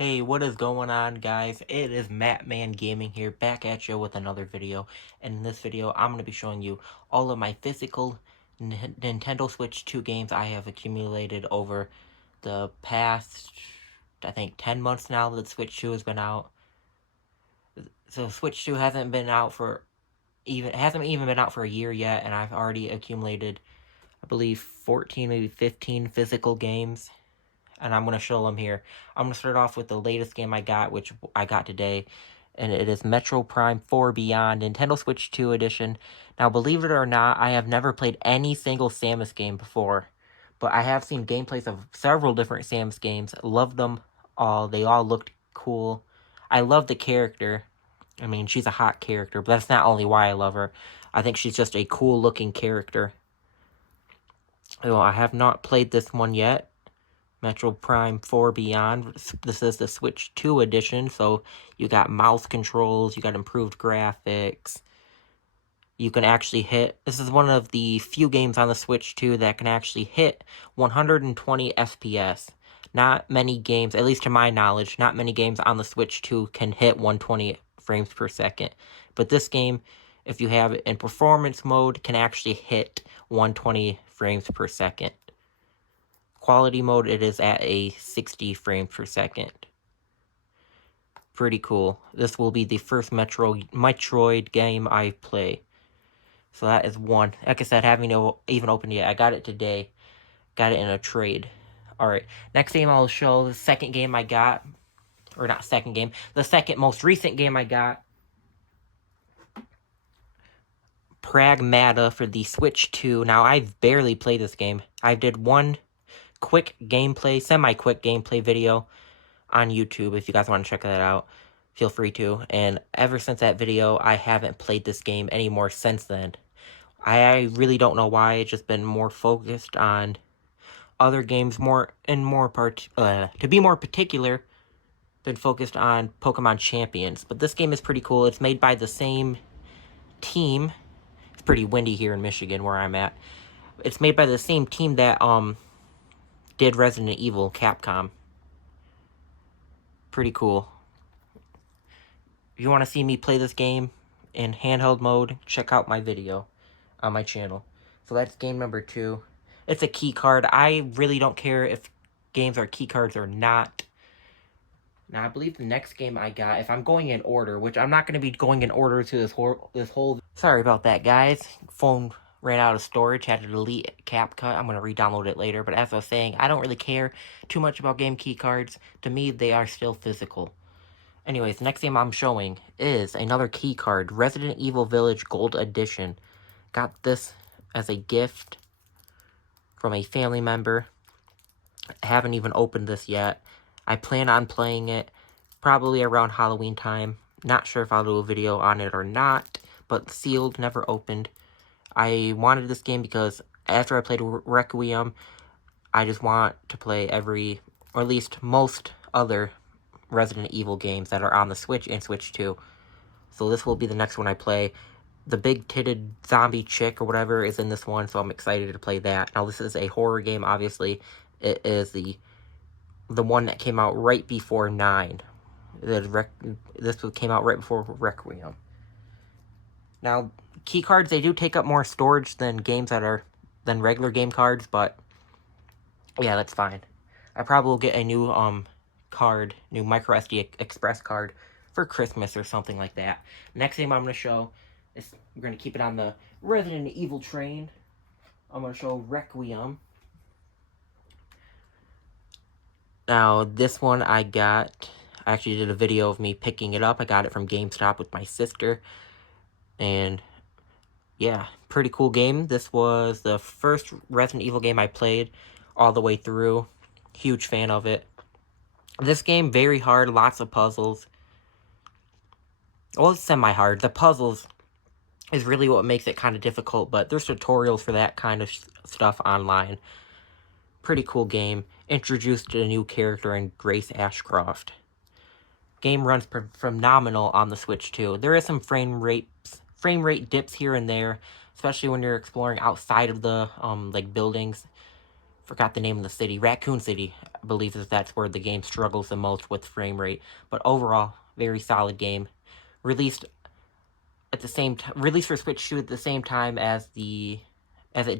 Hey, what is going on, guys? It is Mattman Gaming here, back at you with another video. And in this video, I'm going to be showing you all of my physical Nintendo Switch 2 games I have accumulated over the past, I think, 10 months now that Switch 2 has been out. So Switch 2 hasn't been out for hasn't even been out for a year yet, and I've already accumulated, I believe, 14, maybe 15 physical games. And I'm going to show them here. I'm going to start off with the latest game I got, which I got today, and it is Metroid Prime 4 Beyond, Nintendo Switch 2 edition. Now, believe it or not, I have never played any single Samus game before, but I have seen gameplays of several different Samus games. Loved them all. They all looked cool. I love the character. I mean, she's a hot character, but that's not only why I love her. I think she's just a cool-looking character. Well, I have not played this one yet. Metroid Prime 4 Beyond. This is the Switch 2 edition, so you got mouse controls, you got improved graphics. You can actually hit... This is one of the few games on the Switch 2 that can actually hit 120 FPS. Not many games, at least to my knowledge, not many games on the Switch 2 can hit 120 frames per second. But this game, if you have it in performance mode, can actually hit 120 frames per second. Quality mode, it is at a 60 frames per second. Pretty cool. This will be the first Metroid game I play. So that is one. Like I said, haven't even opened it yet. I got it today. Got it in a trade. Alright, next game I'll show, the second game I got. Or not second game. The second most recent game I got. Pragmata for the Switch 2. Now, I've barely played this game. I did one semi-quick gameplay video on YouTube. If you guys want to check that out, feel free to. And ever since that video, I haven't played this game anymore since then. I really don't know why. It's just been more focused on other games, to be more particular, been focused on Pokemon Champions. But this game is pretty cool. It's made by the same team. It's pretty windy here in Michigan where I'm at. It's made by the same team that did Resident Evil, Capcom. Pretty cool. If you want to see me play this game in handheld mode, check out my video on my channel. So that's game number 2. It's a key card. I really don't care if games are key cards or not. Now, I believe the next game I got, if I'm going in order, which I'm not going to be going in order to this whole... Sorry about that, guys. Phone ran out of storage, had to delete CapCut. I'm going to re-download it later. But as I was saying, I don't really care too much about game key cards. To me, they are still physical. Anyways, the next game I'm showing is another key card, Resident Evil Village Gold Edition. Got this as a gift from a family member. I haven't even opened this yet. I plan on playing it probably around Halloween time. Not sure if I'll do a video on it or not, but sealed, never opened. I wanted this game because after I played Requiem, I just want to play every, or at least most other Resident Evil games that are on the Switch and Switch 2. So this will be the next one I play. The big-titted zombie chick or whatever is in this one, so I'm excited to play that. Now, this is a horror game, obviously. It is the one that came out right before 9. This came out right before Requiem. Now, key cards, they do take up more storage than regular game cards, but yeah, that's fine. I probably will get a new new micro SD express card for Christmas or something like that. Next game I'm going to show is, we're going to keep it on the Resident Evil train. I'm going to show Requiem. Now, this one I actually did a video of me picking it up. I got it from GameStop with my sister. And yeah, pretty cool game. This was the first Resident Evil game I played all the way through. Huge fan of it. This game, very hard, lots of puzzles. Well, it's semi-hard. The puzzles is really what makes it kind of difficult, but there's tutorials for that kind of stuff online. Pretty cool game. Introduced a new character in Grace Ashcroft. Game runs phenomenal on the Switch 2. There is some frame rate dips here and there, especially when you're exploring outside of the like buildings. forgot the name of the city. Raccoon City, I believe that's where the game struggles the most with frame rate. But overall, very solid game. Released at the same released for Switch 2 at the same time as it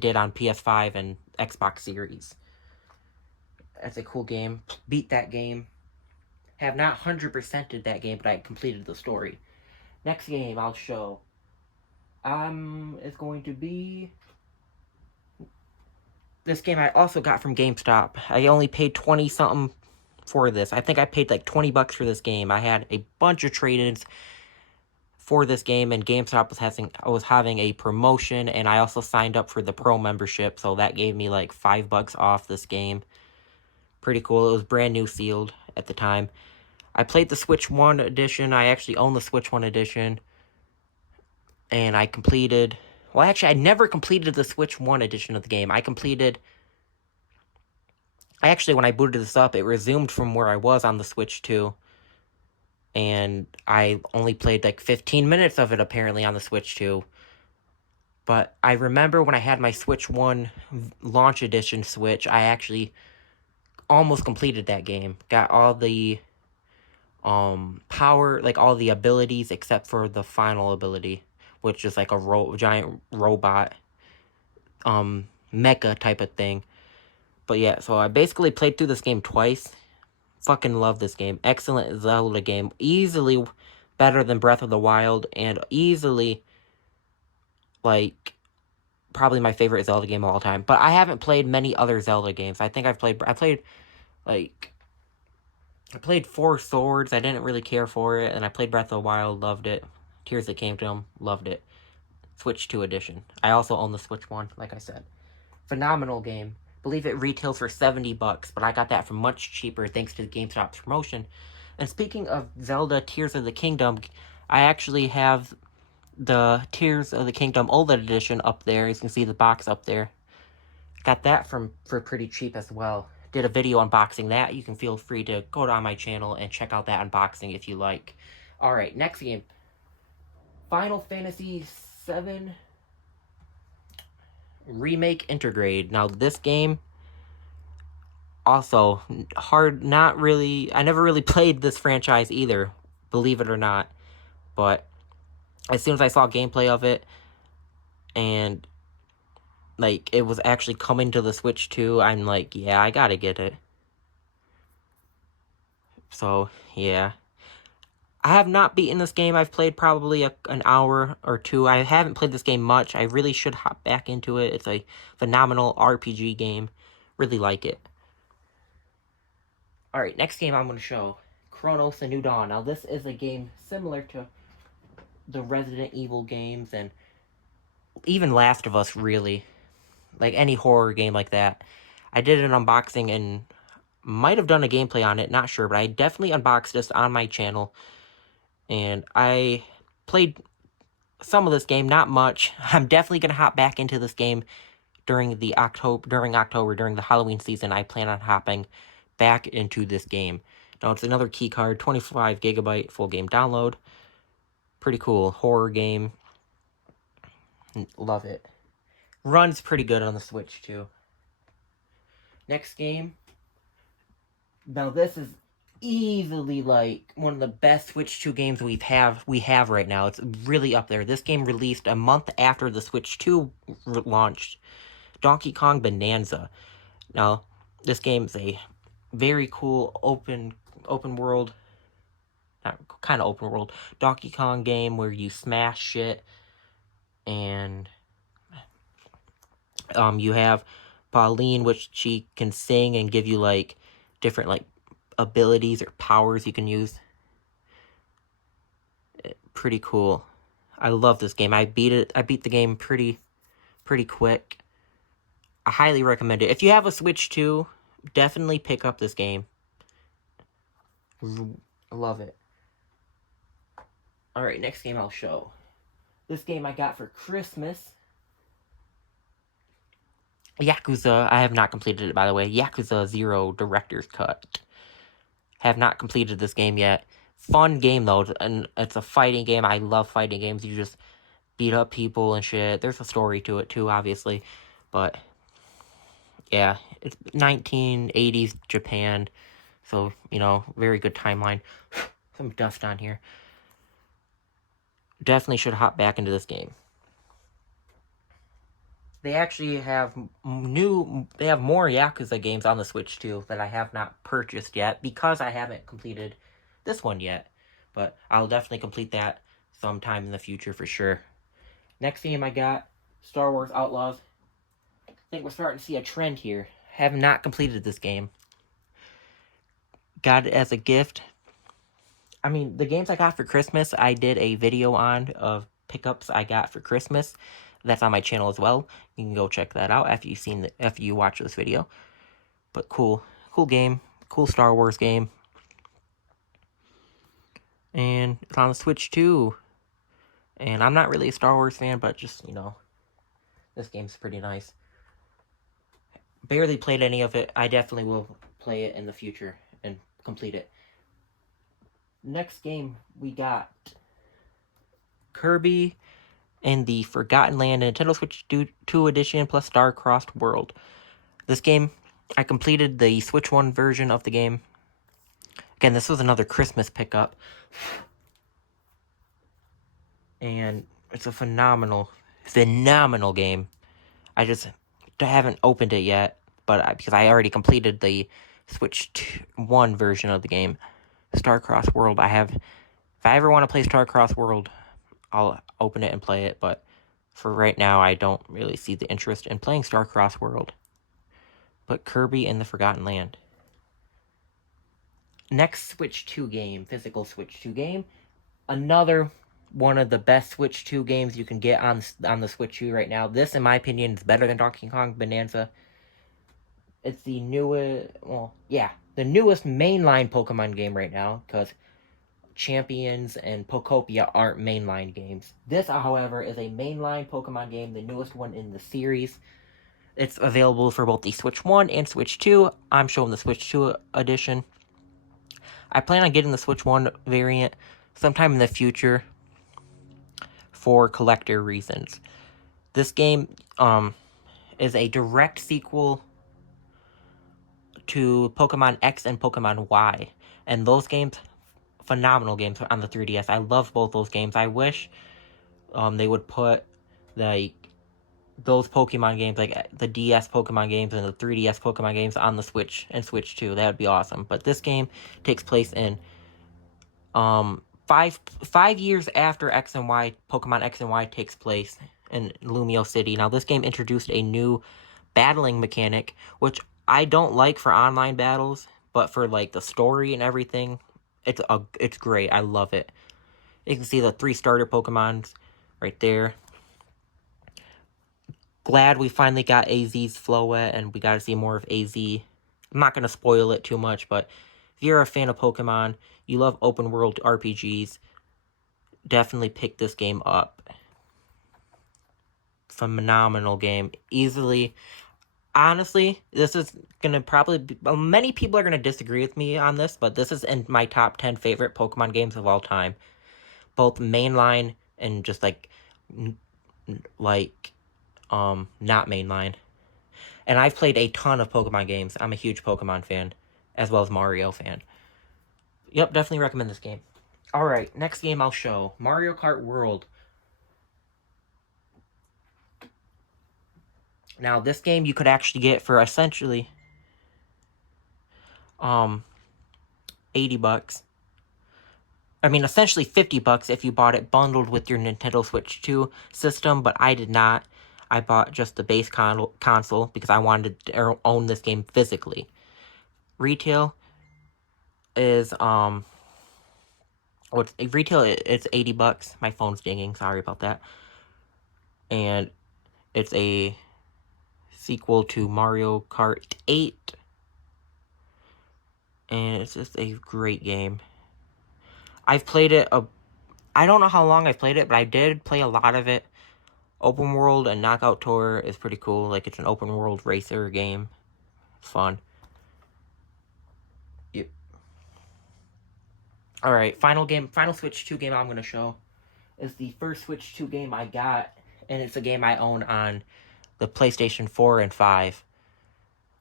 did on PS5 and Xbox Series. That's a cool game. Beat that game. Have not 100%ed that game, but I completed the story. Next game I'll show is going to be this game I also got from GameStop. I only paid 20 something for this. I think I paid like $20 for this game. I had a bunch of trade-ins for this game, and GameStop was having a promotion, and I also signed up for the Pro membership, so that gave me like $5 off this game. Pretty cool. It was brand new sealed at the time. I played the Switch 1 edition. I actually own the Switch 1 edition. And I completed... Well, actually, I never completed the Switch 1 edition of the game. Actually, when I booted this up, it resumed from where I was on the Switch 2. And I only played like 15 minutes of it, apparently, on the Switch 2. But I remember when I had my Switch 1 launch edition Switch, I actually almost completed that game. Got all the power, like all the abilities except for the final ability, which is like a giant robot mecha type of thing. But yeah, so I basically played through this game twice. Fucking love this game. Excellent Zelda game. Easily better than Breath of the Wild, and easily like probably my favorite Zelda game of all time. But I haven't played many other Zelda games. I think I played Four Swords. I didn't really care for it, and I played Breath of the Wild, loved it. Tears of the Kingdom, loved it. Switch 2 edition. I also own the Switch 1, like I said. Phenomenal game. Believe it retails for $70, but I got that for much cheaper thanks to the GameStop's promotion. And speaking of Zelda Tears of the Kingdom, I actually have the Tears of the Kingdom OLED edition up there. You can see the box up there. Got that for pretty cheap as well. Did a video unboxing that. You can feel free to go on my channel and check out that unboxing if you like. Alright, next game. Final Fantasy VII Remake Intergrade. Now, this game, also, I never really played this franchise either, believe it or not. But as soon as I saw gameplay of it, and like it was actually coming to the Switch 2, I'm like, yeah, I gotta get it. So, yeah. I have not beaten this game. I've played probably an hour or two. I haven't played this game much. I really should hop back into it. It's a phenomenal RPG game. Really like it. Alright, next game I'm going to show. Chronos: The New Dawn. Now, this is a game similar to the Resident Evil games and even Last of Us, really. Like any horror game like that. I did an unboxing and might have done a gameplay on it, not sure, but I definitely unboxed this on my channel. And I played some of this game, not much. I'm definitely going to hop back into this game during October, during the Halloween season. I plan on hopping back into this game. Now, it's another key card, 25 gigabyte full game download. Pretty cool. Horror game. Love it. Runs pretty good on the Switch, too. Next game. Now, this is easily like one of the best Switch 2 games we have right now. It's really up there. This game released a month after the Switch 2 launched. Donkey Kong Bonanza. Now, this game is a very cool open world, kind of open world Donkey Kong game where you smash shit, and you have Pauline, which she can sing and give you like different like abilities or powers you can use. Pretty cool. I love this game. I beat the game pretty quick. I highly recommend it. If you have a Switch 2, definitely pick up this game. Love it. Alright, next game I'll show. This game I got for Christmas. Yakuza. I have not completed it, by the way. Yakuza 0 Director's Cut. Have not completed this game yet. Fun game, though, and it's a fighting game. I love fighting games. You just beat up people and shit. There's a story to it, too, obviously. But yeah, it's 1980s Japan, so, you know, very good timeline. Some dust on here. Definitely should hop back into this game. They actually have they have more Yakuza games on the Switch too that I have not purchased yet because I haven't completed this one yet. But I'll definitely complete that sometime in the future for sure. Next game I got, Star Wars Outlaws. I think we're starting to see a trend here. Have not completed this game. Got it as a gift. I mean, the games I got for Christmas, I did a video on of pickups I got for Christmas. That's on my channel as well. You can go check that out after after you watch this video. But cool game, cool Star Wars game, and it's on the Switch too. And I'm not really a Star Wars fan, but just, you know, this game's pretty nice. Barely played any of it. I definitely will play it in the future and complete it. Next game we got Kirby and the Forgotten Land Nintendo Switch 2 Edition plus Star-Crossed World. This game, I completed the Switch 1 version of the game. Again, this was another Christmas pickup. And it's a phenomenal game. I just haven't opened it yet, but because I already completed the Switch 1 version of the game. Star-Crossed World, if I ever want to play Star-Crossed World, I'll open it and play it, but for right now, I don't really see the interest in playing Star-Crossed World. But Kirby and the Forgotten Land. Next Switch 2 game, physical Switch 2 game. Another one of the best Switch 2 games you can get on the Switch 2 right now. This, in my opinion, is better than Donkey Kong Bonanza. It's the newest, the newest mainline Pokemon game right now, because Champions and Pokopia aren't mainline games. This, however, is a mainline Pokemon game, the newest one in the series. It's available for both the Switch 1 and Switch 2. I'm showing the Switch 2 edition. I plan on getting the Switch 1 variant sometime in the future for collector reasons. This game is a direct sequel to Pokemon X and Pokemon Y. And those games, phenomenal games on the 3DS. I love both those games. I wish they would put those Pokemon games, like the DS Pokemon games and the 3DS Pokemon games, on the Switch and Switch 2. That would be awesome. But this game takes place in 5 years after X and Y, Pokemon X and Y takes place in Lumio City. Now, this game introduced a new battling mechanic, which I don't like for online battles, but for like the story and everything, it's great. I love it. You can see the 3 starter Pokemons right there. Glad we finally got AZ's Floette, and we got to see more of AZ. I'm not going to spoil it too much, but if you're a fan of Pokemon, you love open world RPGs, definitely pick this game up. Phenomenal game. Easily. Honestly, this is going to probably be, many people are going to disagree with me on this, but this is in my top 10 favorite Pokemon games of all time. Both mainline and just not mainline. And I've played a ton of Pokemon games. I'm a huge Pokemon fan, as well as Mario fan. Yep, definitely recommend this game. Alright, next game I'll show. Mario Kart World. Now, this game you could actually get for essentially 80 bucks. I mean, essentially 50 bucks if you bought it bundled with your Nintendo Switch 2 system, but I did not. I bought just the base console because I wanted to own this game physically. Retail is it's 80 bucks. My phone's dinging, sorry about that. And it's a sequel to Mario Kart 8. And it's just a great game. I've played it I don't know how long I've played it, but I did play a lot of it. Open World and Knockout Tour is pretty cool. Like, it's an open world racer game. It's fun. Yep. Alright, final Switch 2 game I'm going to show is the first Switch 2 game I got, and it's a game I own on the PlayStation 4 and 5.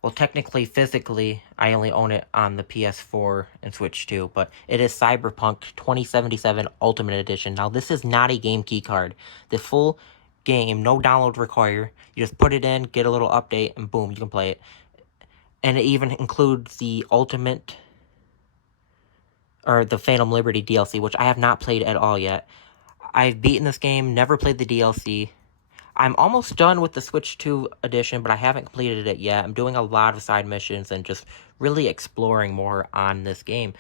Well, technically, physically, I only own it on the PS4 and Switch 2, but it is Cyberpunk 2077 Ultimate Edition. Now, this is not a game key card. The full game, no download required. You just put it in, get a little update, and boom, you can play it. And it even includes the Ultimate, or the Phantom Liberty DLC, which I have not played at all yet. I've beaten this game, never played the DLC. I'm almost done with the Switch 2 edition, but I haven't completed it yet. I'm doing a lot of side missions and just really exploring more on this game.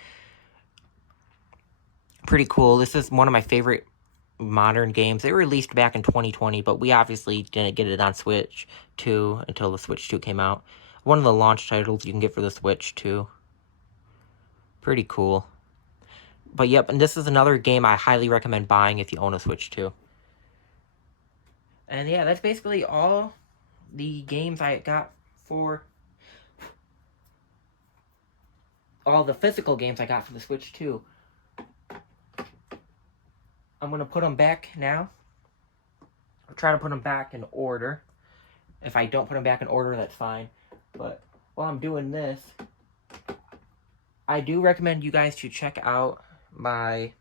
Pretty cool. This is one of my favorite modern games. They were released back in 2020, but we obviously didn't get it on Switch 2 until the Switch 2 came out. One of the launch titles you can get for the Switch 2. Pretty cool. But yep, and this is another game I highly recommend buying if you own a Switch 2. And yeah, that's basically all the games I got for... all the physical games I got for the Switch 2. I'm going to put them back now. I'll try to put them back in order. If I don't put them back in order, that's fine. But while I'm doing this, I do recommend you guys to check out my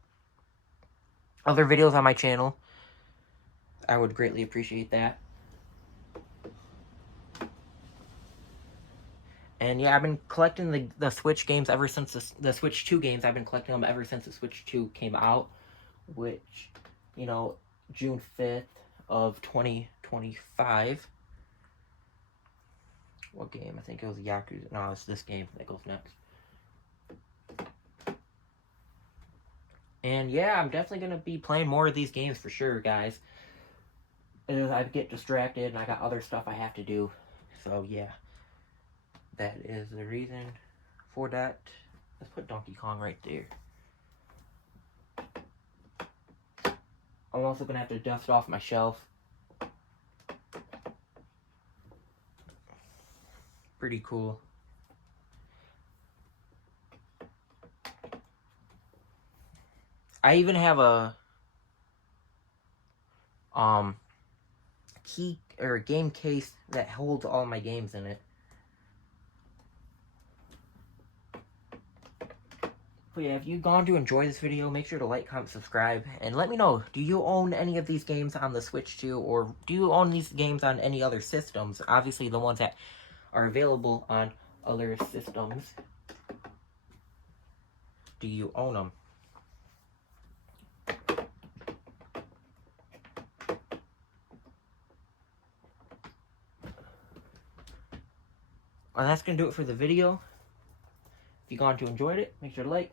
other videos on my channel. I would greatly appreciate that. And yeah, I've been collecting the Switch games ever since the Switch 2 games. I've been collecting them ever since the Switch 2 came out, which, you know, June 5th of 2025. What game? I think it was Yakuza. No, it's this game that goes next. And yeah, I'm definitely going to be playing more of these games for sure, guys. I get distracted and I got other stuff I have to do. So yeah, that is the reason for that. Let's put Donkey Kong right there. I'm also going to have to dust off my shelf. Pretty cool. I even have a key or a game case that holds all my games in it. But yeah, if you've gone to enjoy this video, make sure to like, comment, subscribe, and let me know, do you own any of these games on the Switch 2, or do you own these games on any other systems? Obviously, the ones that are available on other systems. Do you own them? Well, that's going to do it for the video. If you've gone to enjoyed it, make sure to like,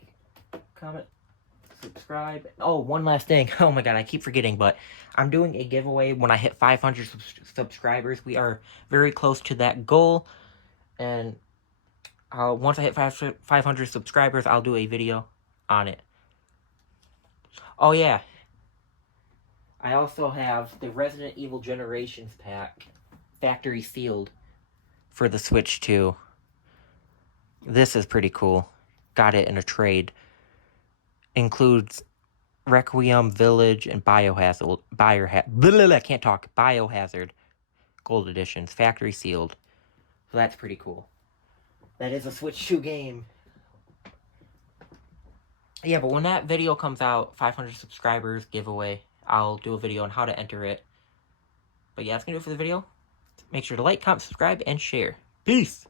comment, subscribe. Oh, one last thing. Oh my god, I keep forgetting, but I'm doing a giveaway when I hit 500 subscribers. We are very close to that goal. And once I hit 500 subscribers, I'll do a video on it. Oh yeah. I also have the Resident Evil Generations pack, factory sealed, for the Switch 2. This is pretty cool. Got it in a trade. Includes Requiem, Village, and Biohazard. I can't talk. Biohazard Gold Editions, factory sealed. So that's pretty cool. That is a Switch 2 game. Yeah, but when that video comes out, 500 subscribers giveaway, I'll do a video on how to enter it. But yeah, that's going to do it for the video. Make sure to like, comment, subscribe, and share. Peace!